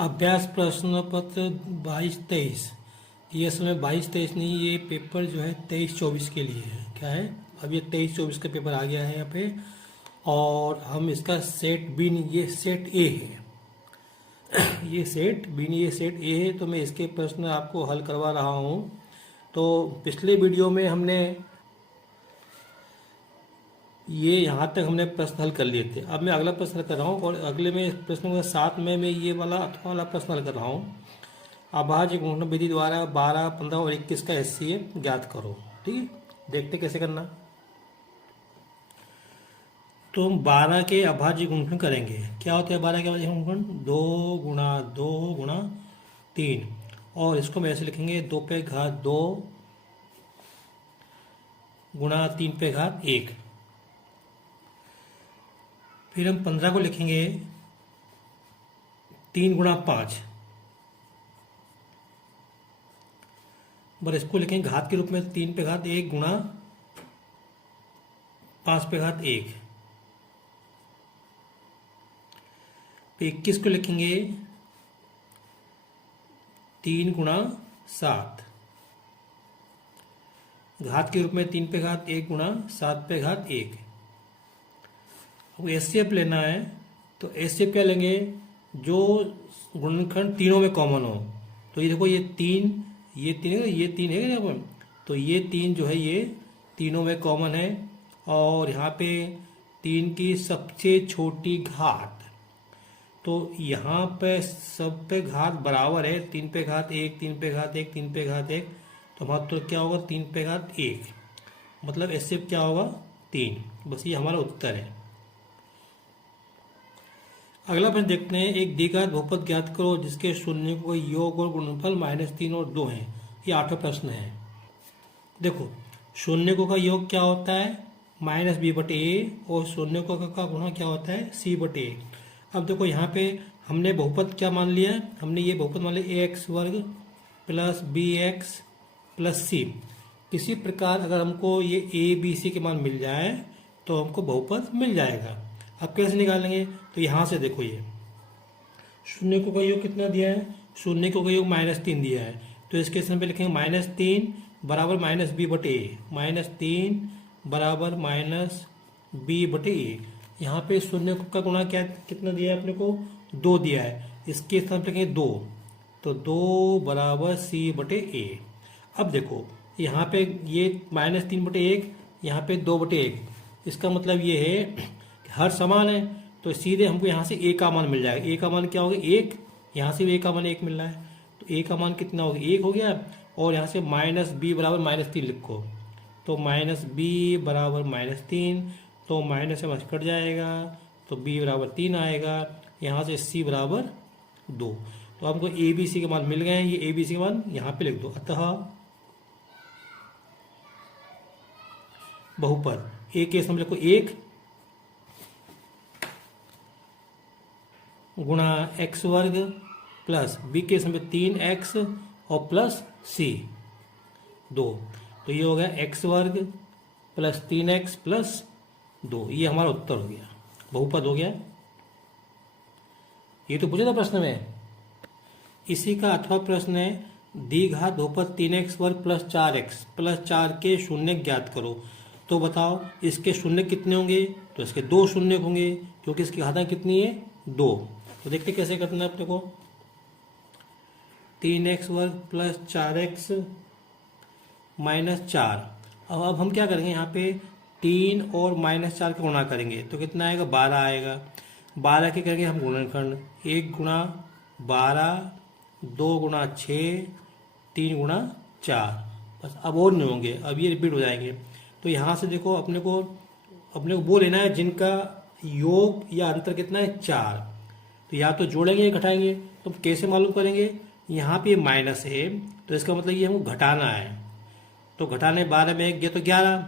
अभ्यास प्रश्न पत्र 22-23। ये असल में 22-23 नहीं, ये पेपर जो है 23-24 के लिए है। क्या है, अब ये 23-24 का पेपर आ गया है यहाँ पे। और हम इसका सेट बी नहीं, ये सेट ए है। ये सेट बी नहीं, ये सेट ए है। तो मैं इसके प्रश्न आपको हल करवा रहा हूँ। तो पिछले वीडियो में हमने ये यहाँ तक हमने प्रश्न हल कर लिए थे। अब मैं अगला प्रश्न कर रहा हूँ और अगले में प्रश्न के साथ में मैं ये वाला अथवा वाला प्रश्न हल कर रहा हूँ। अभाज्य गुणन विधि द्वारा 12, 15 और 21 का HCF ज्ञात करो। ठीक है, देखते कैसे करना। तो हम 12 के अभाज्य गुणनखंड करेंगे। क्या होता है 12 के अभाज्य गुणनखंड? 2 गुणा 2 गुणा 3। और इसको हम ऐसे लिखेंगे 2 पे घात 2 गुणा 3 पे घात 1। फिर हम 15 को लिखेंगे 3 गुणा 5, पर इसको लिखेंगे घात के रूप में 3 पे घात 1 गुणा 5 पे घात 1। फिर 21 को लिखेंगे 3 गुणा 7, घात के रूप में 3 पे घात 1 गुणा 7 पे घात 1। अब HCF लेना है तो HCF क्या लेंगे? जो गुणनखंड तीनों में कॉमन हो। तो ये देखो, ये 3 है, ये 3 है यहाँ पर। तो ये 3 जो है ये तीनों में कॉमन है। और यहाँ पे 3 की सबसे छोटी घात, तो यहाँ पे सब पे घात बराबर है। 3 पे घात 1, 3 पे घात 1, 3 पे घात 1। तो हमारा तो क्या होगा? 3 पे घात 1, मतलब HCF क्या होगा? 3। बस ये हमारा उत्तर है। अगला प्रश्न देखते हैं। एक द्विघात बहुपद ज्ञात करो जिसके शून्य को योग और गुणनफल -3 और 2 हैं। ये 8वां प्रश्न है। देखो, शून्य को का योग क्या होता है? -b/a। और शून्य को का गुणा क्या होता है? c/a। अब देखो, यहाँ पे हमने बहुपद क्या मान लिया है? हमने ये बहुपद मान लिया ax² plus bx plus c। इसी प्रकार अगर हमको ये a b c के मान मिल जाए तो हमको बहुपद मिल जाएगा। अब कैसे निकालेंगे? तो यहाँ से देखो, ये शून्य को का योग कितना दिया है? शून्य को का योग -3 दिया है। तो इस केस में लिखेंगे -3 बराबर -b/a। -3 बराबर -b/a। यहाँ पे शून्य का गुणा क्या कितना दिया है? अपने को 2 दिया है। इसके स्थान पर लिखेंगे 2। तो 2 बराबर c/a। अब देखो, यहाँ पे ये -3/1, यहाँ पे 2/1। इसका मतलब ये है हर समान है। तो सीधे हमको यहाँ से a का मान मिल जाएगा। a का मान क्या होगा? 1। यहाँ से भी a का मान 1 मिल रहा है। तो a का मान कितना होगा? 1 हो गया। और यहाँ से -b बराबर -3 लिखो। तो -b बराबर -3। तो माइनस से कट जाएगा। तो b बराबर 3 आएगा। यहाँ से c बराबर 2। तो हमको a b c के मान मिल गए हैं। ये a b c के मान यहाँ पे लिख दो। अतः बहुपद a केस में लिखो 1 गुणा x² प्लस b के समय 3x और प्लस c 2। तो ये हो गया x² प्लस 3x प्लस 2। ये हमारा उत्तर हो गया, बहुपद हो गया। ये तो पूछा था प्रश्न में। इसी का अथवा प्रश्न है द्विघात बहुपद 3x² प्लस 4x प्लस 4 के शून्य ज्ञात करो। तो बताओ इसके शून्य कितने होंगे? तो इसके 2 शून्य होंगे, क्योंकि इसकी घातांक कितनी है? 2। तो देखते कैसे करना है अपने को। 3x² plus 4x minus 4। अब हम क्या करेंगे? यहाँ पे 3 और -4 का गुणा करेंगे तो कितना आएगा? 12 आएगा। 12 के करेंगे हम गुणनखंड। 1 गुणा 12, 2 गुणा 6, 3 गुणा 4। बस अब और नहीं होंगे, अब ये रिपीट हो जाएंगे। तो यहाँ से देखो, अपने को वो लेना है जिनका योग या अंतर कितना है? 4। तो या तो जोड़ेंगे या घटाएंगे। तो कैसे मालूम करेंगे? यहाँ पे माइनस है तो इसका मतलब ये हमको घटाना है। तो घटाने 12 में 1 गया तो 11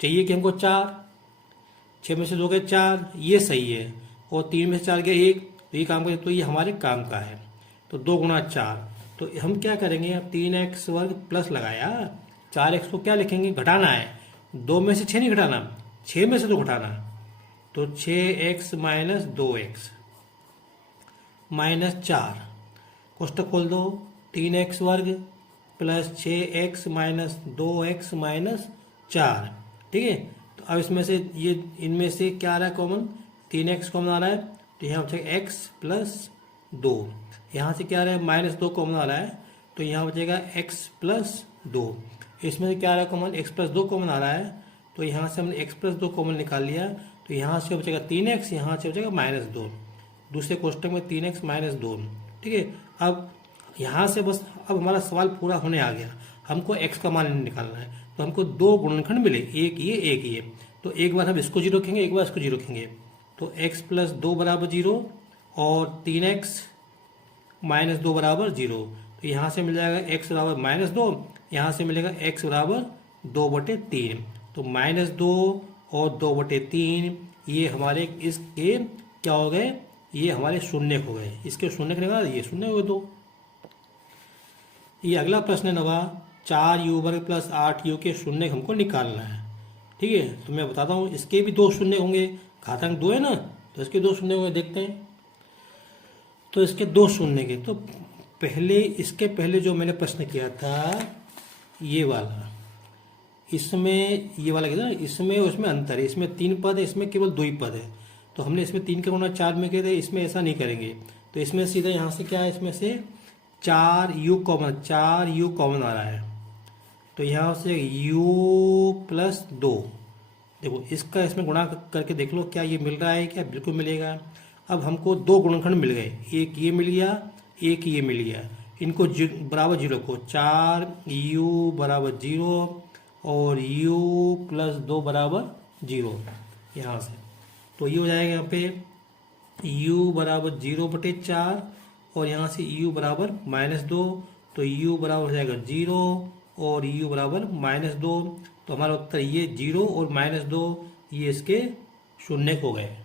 चाहिए कि हमको 4। 6 में से 2 गए 4, ये सही है। और 3 में से 4 गया 1, तो ये काम करें। तो ये हमारे काम का है। तो 2 गुणा 4। तो हम क्या करेंगे? अब 3x² प्लस लगाया, 4x को क्या लिखेंगे? घटाना है। 2 में से 6 नहीं घटाना, 6 में से 2 घटाना। तो 6x माइनस 2x -4, कोष्टक खोल दो, 3x वर्ग plus 6x minus 2x minus 4, ठीक है। तो अब इसमें से ये इनमें से क्या आ रहा है कॉमन, 3x कॉमन आ रहा है, तो यहाँ बचेगा x प्लस 2। यहाँ से क्या आ रहा है, -2 कॉमन आ रहा है, तो यहाँ बचेगा x प्लस 2। इसमें से क्या आ रहा है कॉमन, x प्लस 2 कॉमन आ रहा है, तो यहाँ से हमने x प्लस 2 कॉमन निकाल लिया, तो यहाँ से बचेगा 3x, यहाँ से बचेगा -2, दूसरे कोष्टक में 3x माइनस 2, ठीक है। अब यहाँ से बस अब हमारा सवाल पूरा होने आ गया, हमको x का मान निकालना है, तो हमको दो गुणनखंड मिले, एक ये, तो एक बार हम इसको 0 रखेंगे, एक बार इसको 0 रखेंगे, तो x प्लस 2 बराबर 0 और 3x माइनस 2 बराबर 0, तो यहाँ से मिल जाएगा x बराबर -2, यहाँ से मिलेगा x बराबर 2/3, तो -2 और 2/3 ये हमारे इसके क्या हो गए, ये हमारे शून्य हो गए, इसके शून्य निकाला, ये शून्य हो गए 2। ये अगला प्रश्न है नवा, 4u वर्ग प्लस 8u के शून्य हमको निकालना है, ठीक है। तो मैं बताता हूँ, इसके भी 2 शून्य होंगे, घातांक 2 है ना, तो इसके 2 शून्य होंगे, देखते हैं। तो इसके 2 शून्य के, तो इसके पहले जो मैंने प्रश्न किया था ये वाला, इसमें ये वाला किया था, इसमें उसमें अंतर है, इसमें 3 पद है, इसमें केवल 2 ही पद है, तो हमने इसमें 3 का गुणा 4 में किया था, इसमें ऐसा नहीं करेंगे। तो इसमें सीधा यहाँ से क्या है, इसमें से 4u कॉमन आ रहा है, तो यहाँ से u प्लस 2, देखो इसका इसमें गुणा करके देख लो क्या ये मिल रहा है क्या, बिल्कुल मिलेगा। अब हमको 2 गुणनखंड मिल गए, एक ये मिल गया, एक ये मिल गया, इनको बराबर 0 रखो, 4u बराबर 0 और u प्लस 2 बराबर 0 यहाँ से, तो ये हो जाएगा यहाँ पे u बराबर 0/4 और यहाँ से u बराबर -2, तो u बराबर हो जाएगा 0 और u बराबर -2, तो हमारा उत्तर ये 0 और -2 ये इसके शून्य हो गए।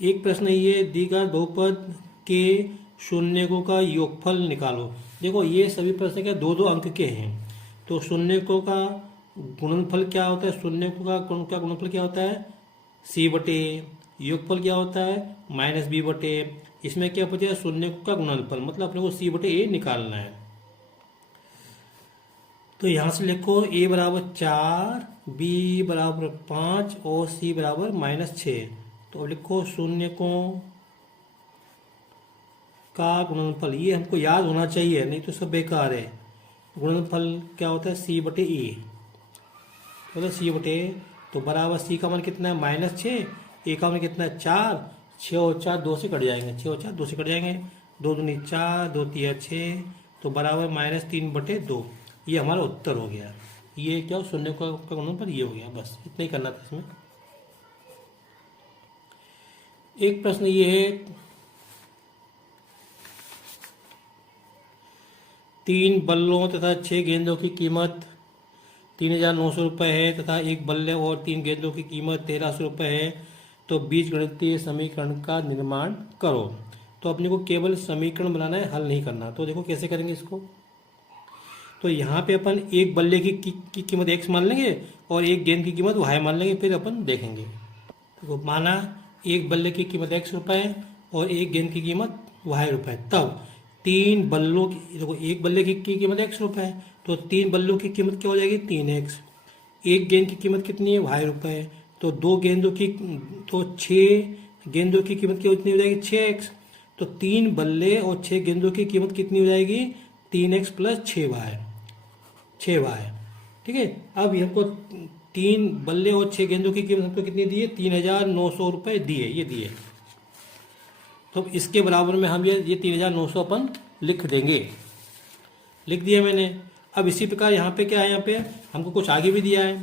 एक प्रश्न ये, द्विघात बहुपद के शून्यकों का योगफल निकालो। देखो ये सभी प्रश्न क्या 2-2 अंक के हैं, तो शून्यकों का गुणनफल क्या होता है, शून्यकों का गुणनफल क्या होता है, c/a, योगफल क्या होता है -b/a। इसमें क्या बचा, शून्यकों का गुणनफल, मतलब अपने को c/a निकालना है। तो यहाँ से लिखो a बराबर 4, b बराबर 5 और c बराबर -6। तो अब लिखो शून्यकों का गुणनफल, ये हमको याद होना चाहिए, नहीं तो सब बेकार है। गुणनफल क्या होता है, c/a, तो c/a, तो बराबर c का मान कितना है -6, a का मान कितना है 4, 6 और 4 2 से कट जाएंगे, 6 और 4 2 से कट जाएंगे, 2 दूनी 4, 2 तिया 6, तो बराबर -3/2, ये हमारा उत्तर हो गया। ये क्या शून्य का गुणनफल ये हो गया, बस इतना ही करना था इसमें। एक प्रश्न ये है, 3 बल्लों तथा 6 गेंदों की कीमत 3,900 रुपये है तथा एक बल्ले और 3 गेंदों की कीमत 1,300 रुपये है, तो बीजगणितीय समीकरण का निर्माण करो। तो अपने को केवल समीकरण बनाना है, हल नहीं करना। तो देखो कैसे करेंगे इसको, तो यहाँ पे अपन एक बल्ले की कीमत x मान लेंगे और एक गेंद की कीमत y मान लेंगे, फिर अपन देखेंगे। तो माना एक बल्ले की कीमत x रुपये और एक गेंद की कीमत y रुपये, तब 3 बल्लों की, देखो एक बल्ले की कीमत x रुपये, तो 3 बल्लों की कीमत क्या हो जाएगी 3x, एक गेंद की कीमत कितनी है y रुपये, तो 2 गेंदों की, तो 6 गेंदों की कीमत कितनी हो जाएगी 6x, तो 3 बल्ले और 6 गेंदों की कीमत कितनी हो जाएगी 3x प्लस 6y, ठीक है। अब हमको 3 बल्ले और 6 गेंदों की कीमत हमको कितनी दी है, 3,900 रुपये दिए, ये दिए, तो इसके बराबर में हम ये 3,900 अपन लिख देंगे, लिख दिया मैंने। अब इसी प्रकार यहाँ पे क्या है, यहाँ पे हमको कुछ आगे भी दिया है,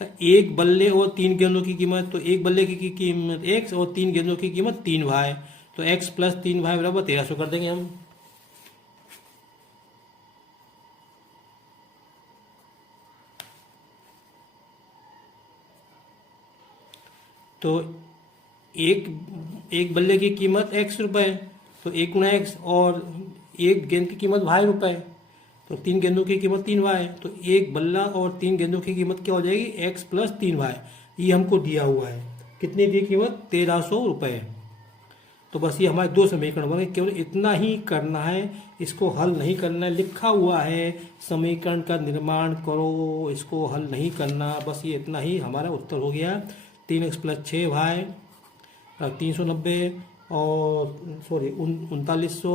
तो एक बल्ले और 3 गेंदों की कीमत, तो एक बल्ले की कीमत x और 3 गेंदों की कीमत 3y, तो x प्लस 3y बराबर 1,300 कर देंगे हम। तो एक बल्ले की कीमत x रुपये, तो 1 गुणा x, और एक गेंद की कीमत y रुपये, तो 3 गेंदों की कीमत 3y, तो एक बल्ला और 3 गेंदों की कीमत क्या हो जाएगी x प्लस 3y, ये हमको दिया हुआ है। कितनी दी कीमत 1,300 रुपये। तो बस ये हमारे दो समीकरण बने, केवल इतना ही करना है, इसको हल नहीं करना है। लिखा हुआ है समीकरण का निर्माण करो, इसको हल नहीं करना, बस ये इतना ही हमारा उत्तर हो गया। 3x + 6y 390 और सॉरी 3900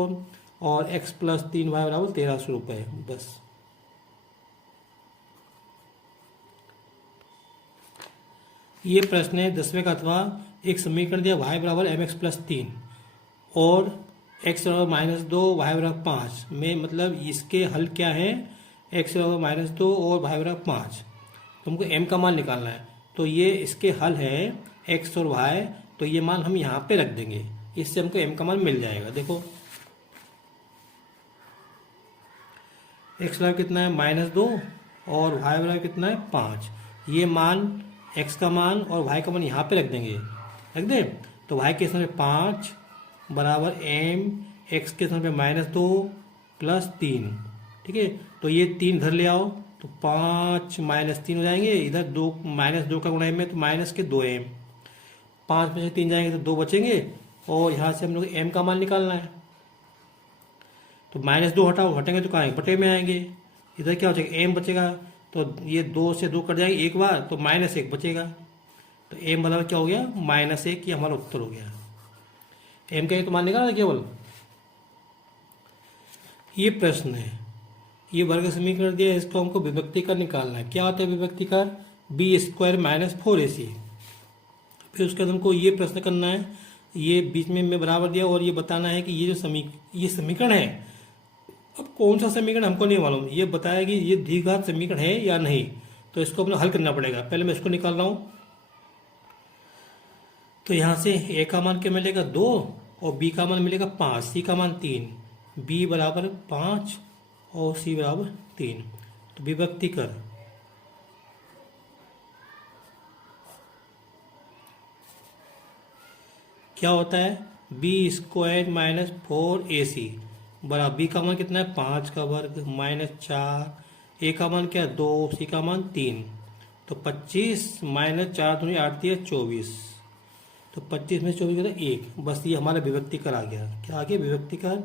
और x + 3y = 1300 रुपये। बस ये प्रश्न है 10वें का। अथवा एक समीकरण दिया y = mx + 3 और x = -2 y = 5 में, मतलब इसके हल क्या है, x = -2 और y = 5। तुमको m का मान निकालना है, तो ये इसके हल है x और y, तो ये मान हम यहाँ पे रख देंगे, इससे हमको m का मान मिल जाएगा। देखो x बराबर कितना है -2 और y बराबर कितना है 5। ये मान x का मान और y का मान यहाँ पे रख देंगे, रख दे। तो y के स्थान पे 5 बराबर m, x के स्थान पे -2 + 3, ठीक है। तो ये 3 इधर ले आओ, तो 5 - 3 हो जाएंगे, इधर 2 -2 का गुणा m है तो -2m, 5 में से 3 जाएंगे तो 2 बचेंगे, और यहाँ से हम लोग m का मान निकालना है। तो -2 हटाओ, हटेंगे तो कहाँ बटे में आएंगे, इधर क्या हो जाएगा m बचेगा, तो ये 2 से 2 कट जाएंगे एक बार, तो -1 बचेगा। तो m बराबर क्या हो गया, -1, ये हमारा उत्तर हो गया। m का ये तो मान निकालना केवल। ये प्रश्न है, ये वर्ग समीकरण दिया है, इसको हमको विभक्तिकर निकालना है। क्या होता है विभक्तिकर, b² - 4ac। फिर उसके बाद हमको ये प्रश्न करना है, ये बीच में मैं बराबर दिया, और ये बताना है कि ये जो ये समीकरण है, अब कौन सा समीकरण हमको नहीं मालूम, ये बताया कि ये द्विघात समीकरण है या नहीं, तो इसको अपना हल करना पड़ेगा। पहले मैं इसको निकाल रहा हूँ। तो यहाँ से a का मान क्या मिलेगा 2 और b का मान मिलेगा 5, c का मान 3, b = 5 और c = 3। तो विभक्ति कर, क्या होता है, b² - 4ac बराबर b का मान कितना है 5 का वर्ग -4, a का मान क्या है 2, c का मान 3, तो 25 - 4 दूनी 8 × 24, तो 25 में 24 होता है 1। बस ये हमारा विभक्तिकर आ गया। क्या आ गया विभक्तिकर,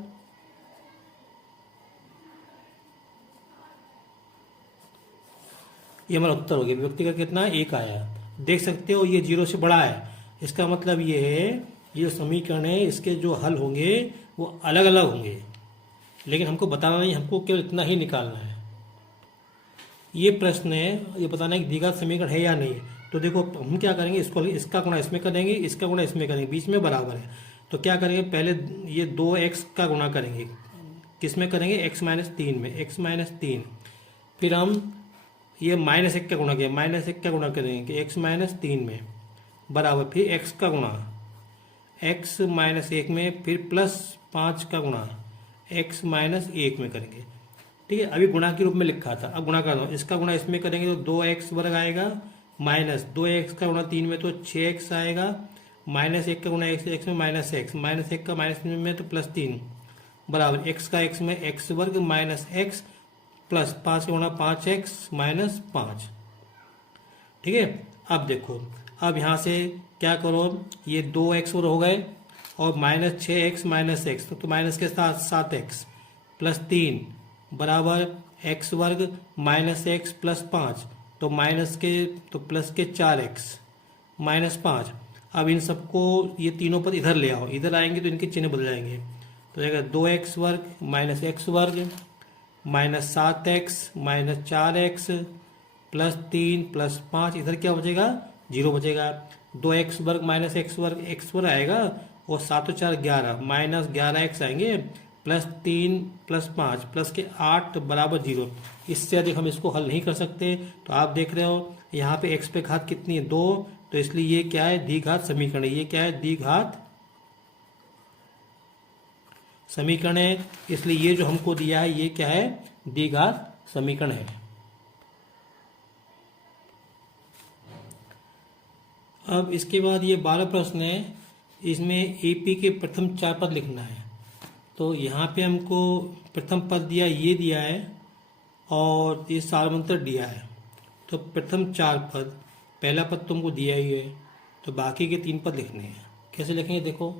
ये हमारा उत्तर हो गया। विभक्तिकर कितना है 1 आया। देख सकते हो ये 0 से बड़ा है, इसका मतलब ये है ये जो समीकरण है इसके जो हल होंगे वो अलग अलग होंगे, लेकिन हमको बताना नहीं, हमको केवल इतना ही निकालना है। ये प्रश्न है, ये बताना है कि द्विघात समीकरण है या नहीं। तो देखो हम क्या करेंगे, इसको इसका गुणा इसमें करेंगे, इसका गुणा इसमें करेंगे, बीच में बराबर है। तो क्या करेंगे, पहले ये 2x का गुणा करेंगे, किस में करेंगे x - 3 में, x - 3। फिर हम ये -1 का गुणा किया, -1 का गुणा करेंगे x - 3 में बराबर, फिर x का गुणा x - 1 में, फिर +5 का गुणा x - 1 में करेंगे। ठीक है, अभी गुणा के रूप में लिखा था, अब गुणा कर दो, इसका गुणा इसमें करेंगे तो 2x वर्ग आएगा, -2x का गुणा 3 में तो 6x आएगा, -1 का गुणा x में -x, -1 का -3 में तो +3 बराबर x का x में x वर्ग -x +5 का गुणा 5x - 5। ठीक है, अब देखो, अब यहाँ से क्या करो, ये 2x और हो गए और -6x - x, तो माइनस के साथ 7x +3 बराबर x वर्ग -x +5, तो माइनस के तो प्लस के 4x -5। अब इन सबको ये तीनों पर इधर ले आओ, इधर आएंगे तो इनके चिन्ह बदल जाएंगे, तो जाएगा 2x वर्ग -x वर्ग -7x -4x +3 +5, इधर क्या बचेगा 0 बचेगा। 2x वर्ग -x वर्ग x वर्ग आएगा और 7 और 4 11 -11x आएंगे, +3 +5 प्लस के 8 बराबर 0। इससे अधिक हम इसको हल नहीं कर सकते। तो आप देख रहे हो यहाँ पे x पे घात कितनी है 2, तो इसलिए ये क्या है द्विघात समीकरण है। ये क्या है द्विघात समीकरण है, इसलिए ये जो हमको दिया है ये क्या है द्विघात समीकरण है। अब इसके बाद ये 12 प्रश्न है, इसमें एपी के प्रथम 4 पद लिखना है। तो यहाँ पे हमको प्रथम पद दिया ये दिया है और ये सार्वंतर दिया है। तो प्रथम 4 पद, पहला पद तुमको दिया ही है, तो बाकी के 3 पद लिखने हैं। कैसे लिखेंगे देखो,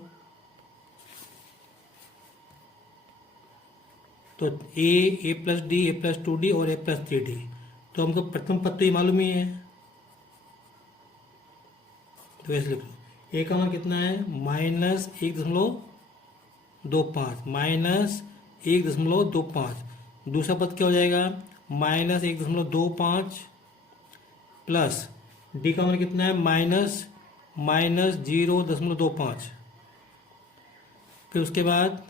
तो ए प्लस डी, ए प्लस 2d और ए प्लस 3d। तो हमको प्रथम पद तो ये मालूम ही है, तो ऐसे लिख लो। ए का मान कितना है? -1.25, -1.25। दूसरा पद क्या हो जाएगा? -1.25 प्लस डी का मान कितना है? -0.25। फिर उसके बाद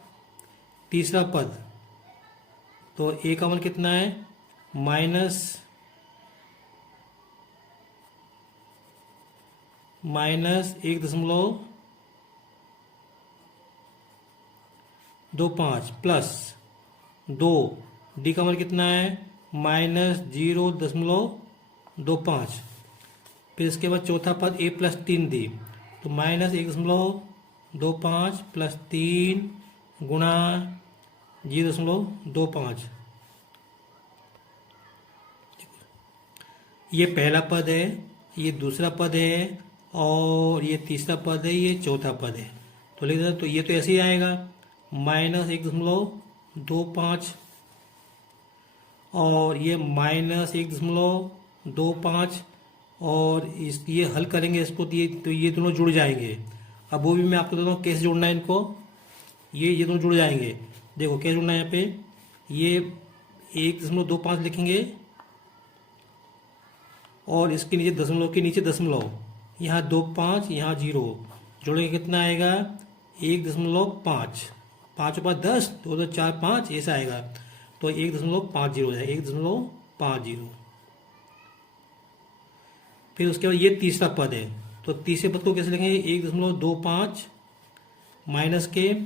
तीसरा पद, तो ए का मान कितना है? -1.25 प्लस 2, डी का मान कितना है? -0.25। फिर इसके बाद चौथा पद ए प्लस 3d, तो -1.25 प्लस 3 गुणा 0.25। ये पहला पद है, ये दूसरा पद है, और ये तीसरा पद है, ये चौथा पद है। तो लिख देना, तो ये तो ऐसे ही आएगा -1.25 और ये -1.25 और ये हल करेंगे इसको, तो ये दोनों जुड़ जाएंगे। अब वो भी मैं आपको बताता हूँ कैसे जोड़ना है इनको। ये दोनों जुड़ जाएंगे। देखो कैसे जोड़ना है। यहाँ पे ये 1.25 लिखेंगे और इसके नीचे दशमलव के नीचे दशमलव, यहाँ 2.5, यहाँ 0, जोड़ेंगे कितना आएगा? 1.5, 5 + 10, 2 2 4 5, ऐसा आएगा। तो 1.50 हो जाएगा, 1.50। फिर उसके बाद ये तीसरा पद है, तो तीसरे पद को कैसे लिखेंगे? 1.25 माइनस के,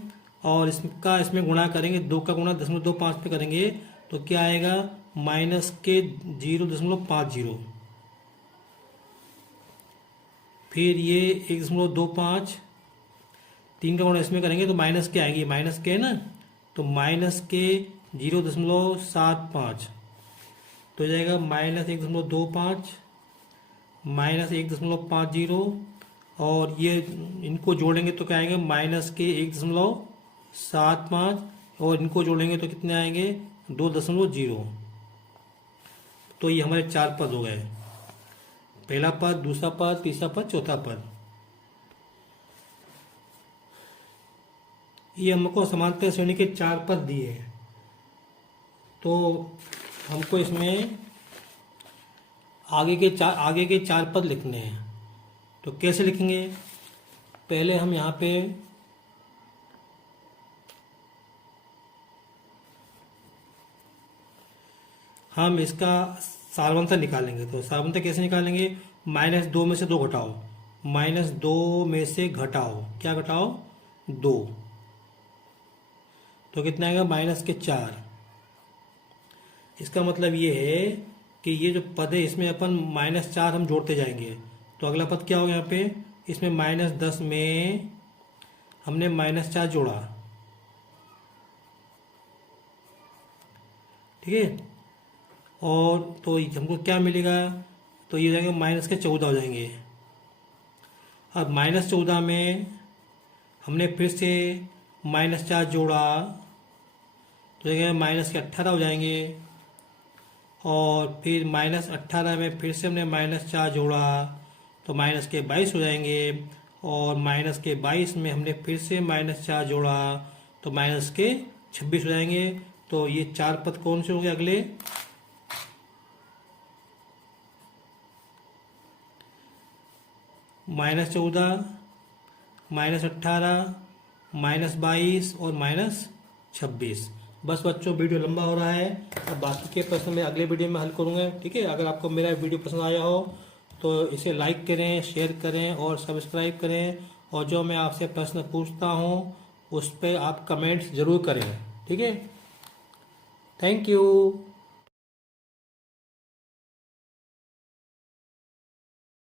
और इसका इसमें गुणा करेंगे, 2 का गुणा 0.25 पे करेंगे, तो क्या आएगा? -0.50। फिर ये 1.25, 3 का गुणा इसमें करेंगे तो माइनस के आएंगे, माइनस के है ना, तो -0.75, तो हो जाएगा -1.25 -1.50, और ये इनको जोड़ेंगे तो क्या आएंगे? -1.75, और इनको जोड़ेंगे तो कितने आएंगे? 2.0। तो ये हमारे 4 पद हो गए, पहला पद, दूसरा पद, तीसरा पद, चौथा पद। ये हमको समांतर श्रेणी के 4 पद दिए हैं, तो हमको इसमें आगे के 4 पद लिखने हैं। तो कैसे लिखेंगे? पहले हम यहाँ पे हम इसका सारवंतर निकालेंगे। तो सारवंतर कैसे निकालेंगे? -2 में से 2 घटाओ, -2 में से घटाओ, क्या घटाओ? 2, तो कितना आएगा? -4। इसका मतलब ये है कि ये जो पद है इसमें अपन -4 हम जोड़ते जाएंगे। तो अगला पद क्या होगा? यहाँ पे इसमें -10 में हमने -4 जोड़ा, ठीक है, और तो हमको क्या मिलेगा? तो ये हो जाएगा -14 हो जाएंगे। अब -14 में हमने फिर से -4 जोड़ा, तो -18 हो जाएंगे, और फिर -18 में फिर से हमने -4 जोड़ा, तो -22 हो जाएंगे, और -22 में हमने फिर से -4 जोड़ा, तो -26 हो जाएंगे। तो ये 4 पद कौन से होंगे अगले? -14, -18, -22 और -26। बस बच्चों, वीडियो लंबा हो रहा है, अब बाकी के प्रश्न मैं अगले वीडियो में हल करूँगा, ठीक है। अगर आपको मेरा वीडियो पसंद आया हो तो इसे लाइक करें, शेयर करें और सब्सक्राइब करें, और जो मैं आपसे प्रश्न पूछता हूँ उस पर आप कमेंट्स ज़रूर करें, ठीक है। Thank you.